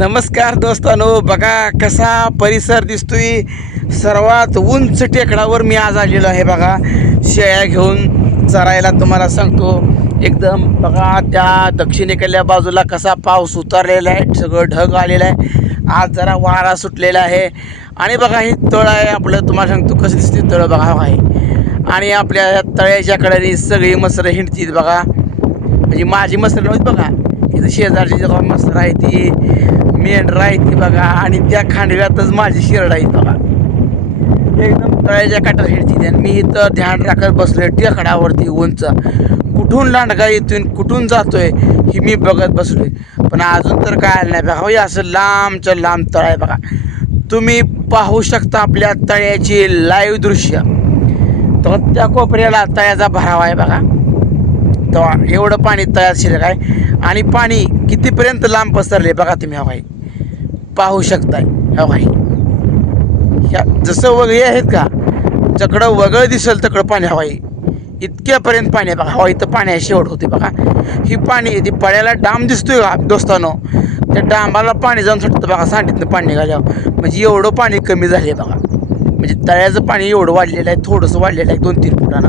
नमस्कार दोस्तानो बघा कसा परिसर दिसतोय. सर्वात उंच टेकडावर मी आज आलेलो आहे बघा. शेळ्या घेऊन चरायला तुम्हाला सांगतो. एकदम बघा त्या दक्षिणेकडल्या बाजूला कसा पाऊस उतरलेला आहे सगळं ढग आलेलं आहे. आज जरा वारा सुटलेला आहे. आणि बघा हे तळ आहे आपलं तुम्हाला सांगतो कसं दिसते तळ बघा आहे. आणि आपल्या तळ्याच्या कड्याने सगळी मसरं हिंडतील बघा. म्हणजे माझी मसर नव्हती बघा. इथं शेजारची जेव्हा मसर आहे ती. मेंढरा आहे ती बघा. आणि त्या खांडव्यातच माझी शिरडा आहे बघा. एकदम तळ्याच्या काटात हिडती आणि मी इथं ध्यान राखत बसलोय टेकडावरती उंच. कुठून लांडगा येतोय कुठून जातोय ही मी बघत बसलोय. पण अजून तर काय आलं नाही बघा. होय असं लांबचं लांब तळ आहे बघा. तुम्ही पाहू शकता आपल्या तळ्याची लाईव्ह दृश्य. तर त्या कोपऱ्याला तळ्याचा भराव आहे बघा. तेव्हा एवढं पाणी तयार शिल्लक आहे आणि पाणी कितीपर्यंत लांब पसरले बघा तुम्ही हवाई. पाहू शकताय. हो हवाई ह्या जसं वगळे आहेत का जकडं वगळ दिसेल तकडं पाणी हवाई इतक्यापर्यंत पाणी आहे बघा. हवा इथं पाण्याची शेवट होते बघा. ही पाणी ती पळ्याला डाम दिसतोय का दोस्तानो? त्या डांबाला पाणी जाऊन सुटतं बघा सांडीतनं पाणी निघाल्यावर. म्हणजे एवढं पाणी कमी झाले बघा. म्हणजे तळ्याचं पाणी एवढं वाढलेलं आहे थोडंसं वाढलेलं आहे दोन तीन फुटांना.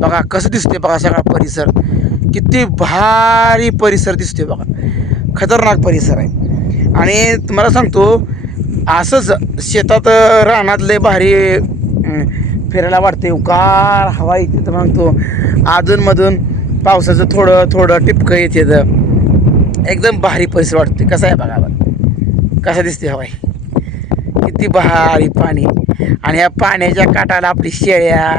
बघा कसं दिसतोय बघा सगळा परिसर. किती भारी परिसर दिसतोय बघा. खतरनाक परिसर आहे. आणि तुम्हाला सांगतो असंच शेतात रानात लय भारी फिरायला वाटते उकार हवा येते तर म्हणतो. अधूनमधून पावसाचं थोडं थोडं टिपकं येते एकदम भारी परिसर वाटते. कसं आहे बघा बघा कसं दिसते हवाई. किती भारी पाणी. आणि या पाण्याच्या काठाला आपली शेळ्या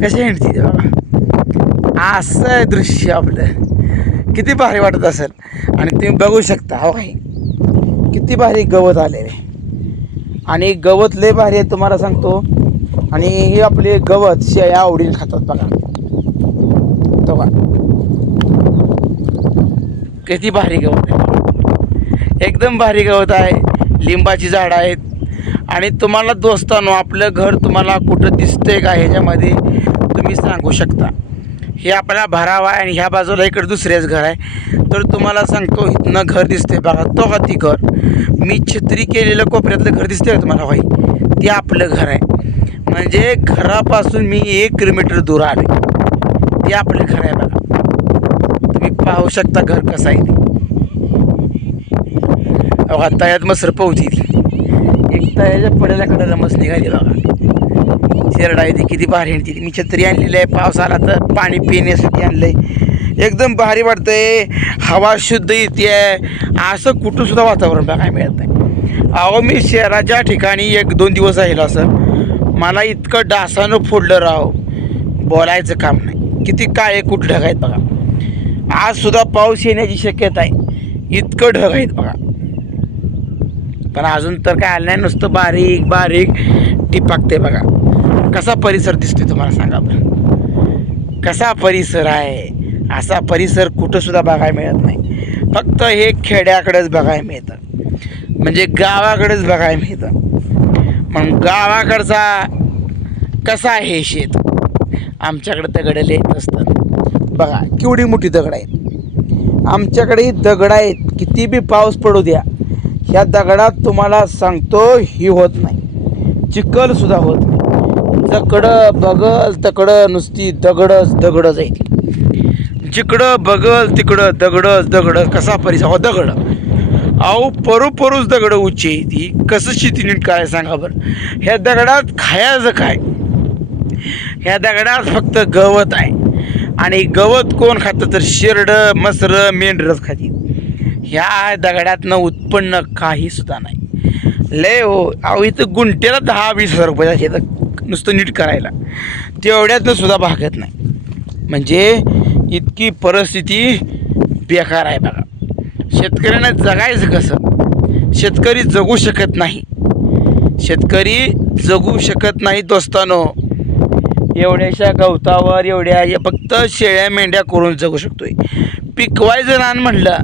कशा हिंडते बाबा बघा. असं दृश्य आपलं. किती भारी वाटत असेल. आणि तुम्ही बघू शकता. हो काही किती भारी गवत आलेले. आणि गवत लय भारी आहे तुम्हाला सांगतो. आणि हे आपले गवत शेळ्या आवडीने खातात बघा. तो का किती भारी गवत आहे. एकदम भारी गवत आहे. लिंबाची झाडं आहेत. आणि तुम्हाला दोस्तानो आपलं घर तुम्हाला कुठं दिसतंय का ह्याच्यामध्ये तुम्ही सांगू शकता. हे आपला भरावा आहे आणि ह्या बाजूला इकडे दुसरेच घर आहे. तर तुम्हाला सांगतो इथनं घर दिसते बघा तो का ती घर? मी छत्री केलेलं कोपऱ्यातलं घर दिसते तुम्हाला भाई ते आपलं घर आहे. म्हणजे घरापासून मी एक किलोमीटर दूर आले ते आपलं घर आहे बघा. तुम्ही पाहू शकता घर कसं आहे ते. बघा तळ्यात मसर पोहती ती एक तळ्याच्या पड्याला कडाला मस निघाली बघा. शेरड आहे ती किती भारी हिंडती मी छत्री आणलेली आहे. पाऊस आला तर पाणी पिण्यासाठी आणलं आहे एकदम भारी वाटतंय. हवा शुद्ध येते असं कुठं सुद्धा वातावरण बघायला मिळत नाही. अहो मी शहराच्या ठिकाणी एक दोन दिवस राहिलो असं. मला इतकं डासानं फोडलं राव. बोलायचं काम नाही. किती काळे कुठं ढग आहेत बघा. आजसुद्धा पाऊस येण्याची शक्यता आहे. इतकं ढग आहेत बघा. पण अजून तर काय आलं नाही. नुसतं बारीक बारीक टिपाकते बघा. कसा परिसर दिसतोय तुम्हाला सांगा बरं. कसा परिसर आहे? असा परिसर कुठंसुद्धा बघायला मिळत नाही. फक्त हे खेड्याकडेच बघायला मिळतं. म्हणजे गावाकडेच बघायला मिळतं. मग गावाकडचा कसा आहे शेत? आमच्याकडे दगडं येत असतात बघा केवढी मोठी दगड आहेत. आमच्याकडे दगड आहेत. किती बी पाऊस पडू द्या ह्या दगडात तुम्हाला सांगतो ही होत नाही. चिखलसुद्धा होत नाही. जकडं बगल तकडं नुसती दगडच दगडच आहे. ती जिकडं बगल तिकडं दगडच दगड कसा परिसर हो दगड. अहो परू परूच दगड उच्ची आहे ती. कसं शेती नीट काय सांगा बरं. ह्या दगडात खायचं काय? ह्या दगडात फक्त गवत आहे. आणि गवत कोण खातं तर शेरडं मसरं मेंढरच खातील ह्या दगडातनं उत्पन्न काही सुद्धा नाही. लय हो. अहो इथं गुंट्याला दहा वीस हजार रुपये शेतं नुसतं नीट करायला. तेवढ्यातनं सुद्धा भागत नाही. म्हणजे इतकी परिस्थिती बेकार आहे बघा. शेतकऱ्यांना जगायचं कसं? शेतकरी जगू शकत नाही. शेतकरी जगू शकत नाही दोस्तानो. एवढ्याशा गवतावर एवढ्या या फक्त शेळ्या मेंढ्या करून जगू शकतोय. पिकवायचं रान म्हणलं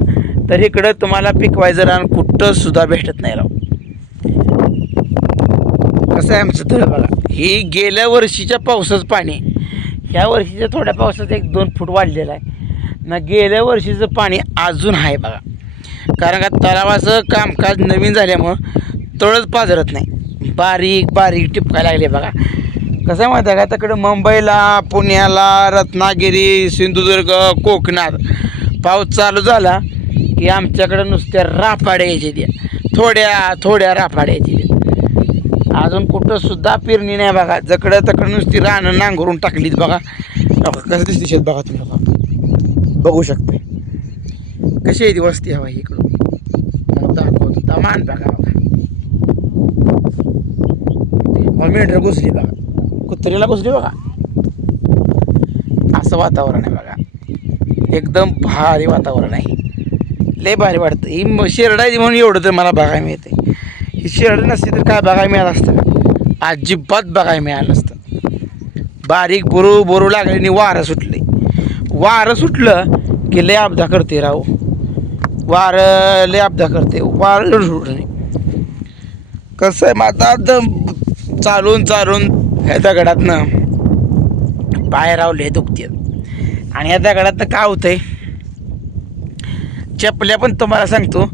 तर इकडं तुम्हाला पिकवायचं रान कुठं सुद्धा भेटत नाही राव. कसं आहे आमचं तर बघा. ही गेल्या वर्षीच्या पावसाचं पाणी ह्या वर्षीच्या थोड्या पावसाचं एक दोन फूट वाढलेलं आहे. ना गेल्या वर्षीचं पाणी अजून आहे बघा. कारण का तलावाचं कामकाज नवीन झाल्यामुळं तळच पाजरत नाही. बारीक बारीक टिपकाय लागले बघा. कसं आहे माहिती आहे का? तिकडं मुंबईला पुण्याला रत्नागिरी सिंधुदुर्ग कोकणात पाऊस चालू झाला की आमच्याकडं नुसत्या राफाड्या यायचे द्या थोड्या थोड्या राफाड्या अजून कुठं सुद्धा पेरणी नाही बघा. जकडं तकडं नुसती रानं नांगरून टाकलीत बघा. बघा कसं दिसते शेत बघा तुम्ही बघा. बघू शकता. कशी आहे ती वस्ती हवा इकडून दाखवतो. दमान बघा बघा. मेंढर घुसली बघा. कुत्रीला घुसली बघा. असं वातावरण आहे बघा. एकदम भारी वातावरण आहे. लय भारी वाटतं. ही म- म्हणून एवढं तर मला बघायला मिळते ही शेरड नसती तर काय बघायला मिळालं असतं? अजिबात बघायला मिळालं असतं बारीक बोरू बोरू लागले आणि वारं सुटले. वारं सुटलं की लय अपघात करते राव. वारं लय अपघात करते वारं सुटणे कसं आहे माझा दम चालून चालून ह्या दगडातनं पाय रावले दुखते आणि या दगडातनं काय होतंय? चपल्या पण तुम्हाला सांगतो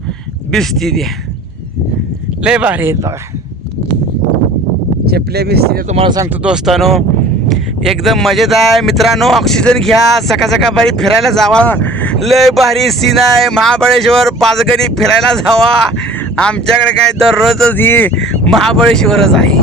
बिस्ती द्या. लय भारी आहेत बघा. चपल्या बिस्ती तुम्हाला सांगतो दोस्तानो. एकदम मजेत आहे. मित्रांनो ऑक्सिजन घ्या. सकाळ सकाळ बारी फिरायला जावा. लय भारी सीन आहे. महाबळेश्वर पाचगणी फिरायला जावा. आमच्याकडे काय दररोजच ही महाबळेश्वरच आहे.